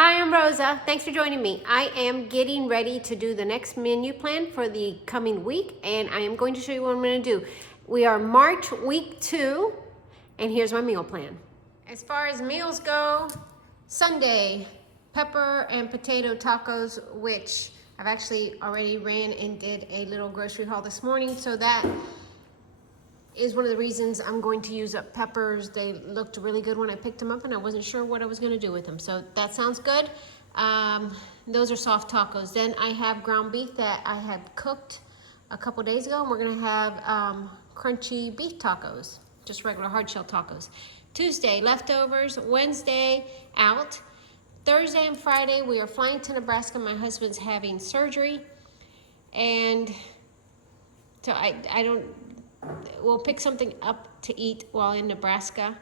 Hi, I'm Rosa. Thanks for joining me. I am getting ready to do the next menu plan for the coming week, and I am going to show you what I'm going to do. We are March week 2, and here's my meal plan. As far as meals go, Sunday, pepper and potato tacos, which I've actually already ran and did a little grocery haul this morning, so that is one of the reasons I'm going to use up peppers. They looked really good when I picked them up and I wasn't sure what I was going to do with them. So that sounds good. Those are soft tacos. Then I have ground beef that I had cooked a couple days ago, and we're going to have crunchy beef tacos, just regular hard shell tacos. Tuesday, leftovers. Wednesday, out. Thursday and Friday, we are flying to Nebraska. My husband's having surgery, and so we'll pick something up to eat while in Nebraska,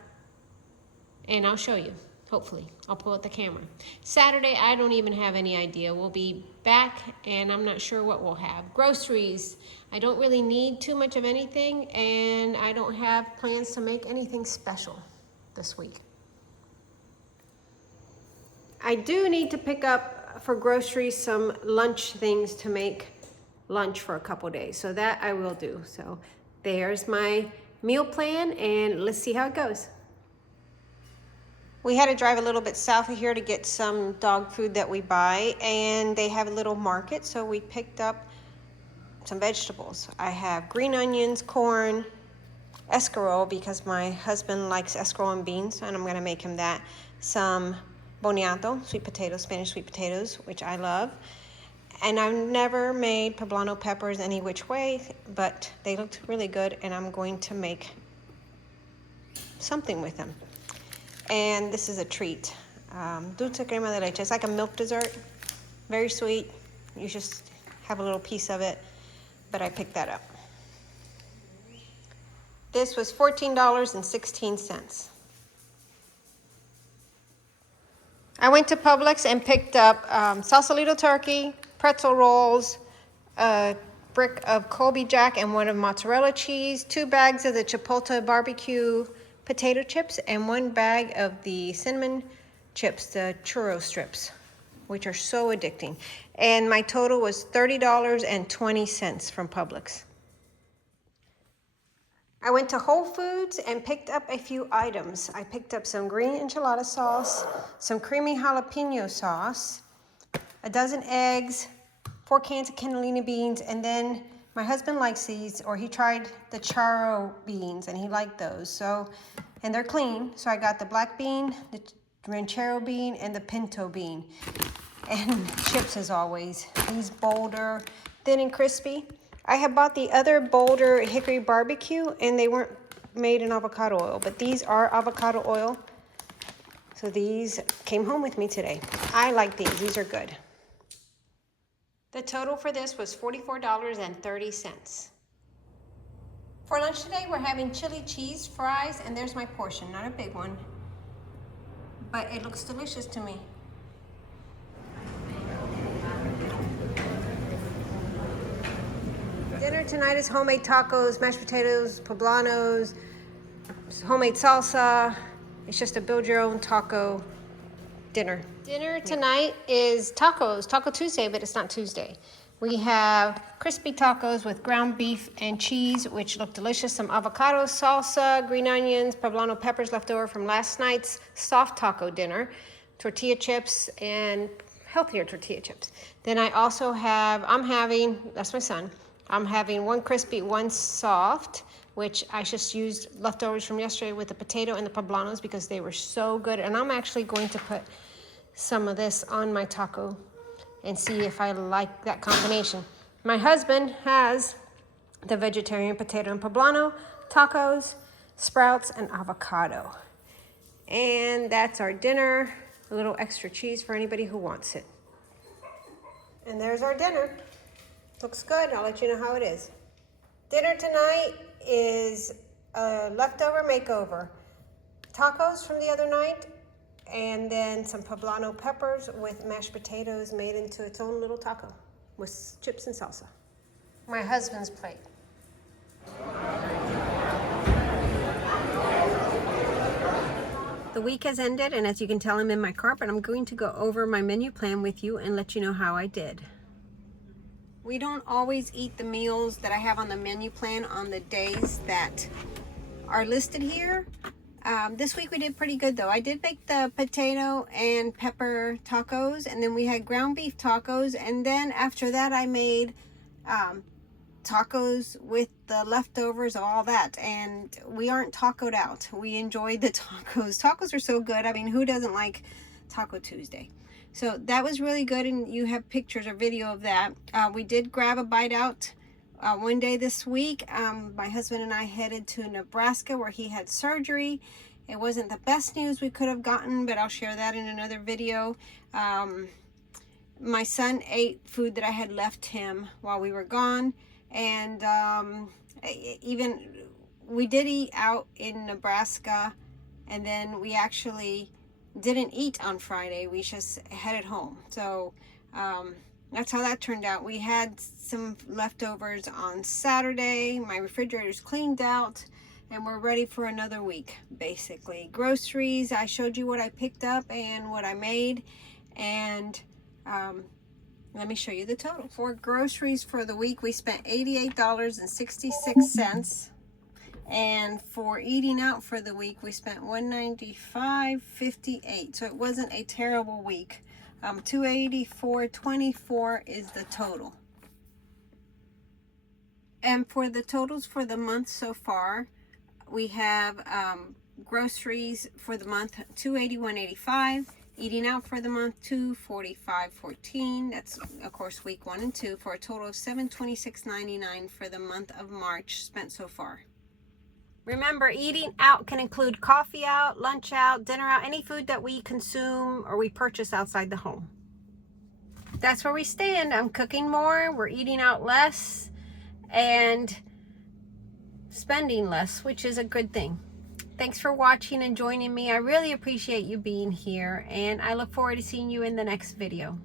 and I'll show you, hopefully. I'll pull out the camera. Saturday, I don't even have any idea. We'll be back, and I'm not sure what we'll have. Groceries, I don't really need too much of anything, and I don't have plans to make anything special this week. I do need to pick up for groceries some lunch things to make lunch for a couple days, so that I will do. So there's my meal plan, and let's see how it goes. We had to drive a little bit south of here to get some dog food that we buy, and they have a little market, so we picked up some vegetables. I have green onions, corn, escarole because my husband likes escarole and beans, and I'm going to make him that. Some boniato, sweet potatoes, Spanish sweet potatoes, which I love. And I've never made poblano peppers any which way, but they looked really good, and I'm going to make something with them. And this is a treat. Dulce crema de leche. It's like a milk dessert. Very sweet. You just have a little piece of it, but I picked that up. This was $14.16. I went to Publix and picked up Sausalito turkey, pretzel rolls, a brick of Colby Jack and one of mozzarella cheese, 2 bags of the Chipotle barbecue potato chips, and 1 bag of the cinnamon chips, the churro strips, which are so addicting. And my total was $30.20 from Publix. I went to Whole Foods and picked up a few items. I picked up some green enchilada sauce, some creamy jalapeno sauce, a dozen eggs, 4 cans of cannellini beans, and then my husband likes these, or he tried the charro beans and he liked those. So, and they're clean. So I got the black bean, the ranchero bean, and the pinto bean. And chips as always. These Boulder, thin and crispy. I have bought the other Boulder hickory barbecue, and they weren't made in avocado oil, but these are avocado oil. So these came home with me today. I like these. These are good. The total for this was $44.30. For lunch today, we're having chili cheese fries, and there's my portion. Not a big one, but it looks delicious to me. Dinner tonight is homemade tacos, mashed potatoes, poblanos, homemade salsa. It's just a build your own taco dinner. Dinner tonight is tacos, Taco Tuesday, but it's not Tuesday. We have crispy tacos with ground beef and cheese, which look delicious. Some avocado salsa, green onions, poblano peppers left over from last night's soft taco dinner, tortilla chips, and healthier tortilla chips. Then I also have, that's my son, I'm having 1 crispy, 1 soft, which I just used leftovers from yesterday with the potato and the poblanos because they were so good. And I'm actually going to put some of this on my taco and see if I like that combination. My husband has the vegetarian potato and poblano tacos, sprouts, and avocado. And that's our dinner. A little extra cheese for anybody who wants it. And there's our dinner. Looks good. I'll let you know how it is. Dinner tonight is a leftover makeover. Tacos from the other night, and then some poblano peppers with mashed potatoes made into its own little taco with chips and salsa. My husband's plate. The week has ended, and as you can tell, I'm in my car, but I'm going to go over my menu plan with you and let you know how I did. We don't always eat the meals that I have on the menu plan on the days that are listed here. This week we did pretty good though. I did make the potato and pepper tacos, and then we had ground beef tacos, and then after that I made tacos with the leftovers of all that, and we aren't tacoed out. We enjoyed the tacos. Tacos are so good. I mean, who doesn't like Taco Tuesday? So that was really good, and you have pictures or video of that. We did grab a bite out one day this week. My husband and I headed to Nebraska where he had surgery. It wasn't the best news we could have gotten, but I'll share that in another video. My son ate food that I had left him while we were gone, and even we did eat out in Nebraska, and then we actually didn't eat on Friday. We just headed home. So that's how that turned out. We had some leftovers on Saturday. My refrigerator's cleaned out, and we're ready for another week, basically. Groceries, I showed you what I picked up and what I made, and let me show you the total. For groceries for the week, we spent $88.66. And for eating out for the week, we spent $195.58. So it wasn't a terrible week. $284.24 is the total. And for the totals for the month so far, we have groceries for the month $281.85. Eating out for the month $245.14. That's of course week 1 and 2, for a total of $726.99 for the month of March spent so far. Remember, eating out can include coffee out, lunch out, dinner out, any food that we consume or we purchase outside the home. That's where we stand. I'm cooking more, we're eating out less, and spending less, which is a good thing. Thanks for watching and joining me. I really appreciate you being here, and I look forward to seeing you in the next video.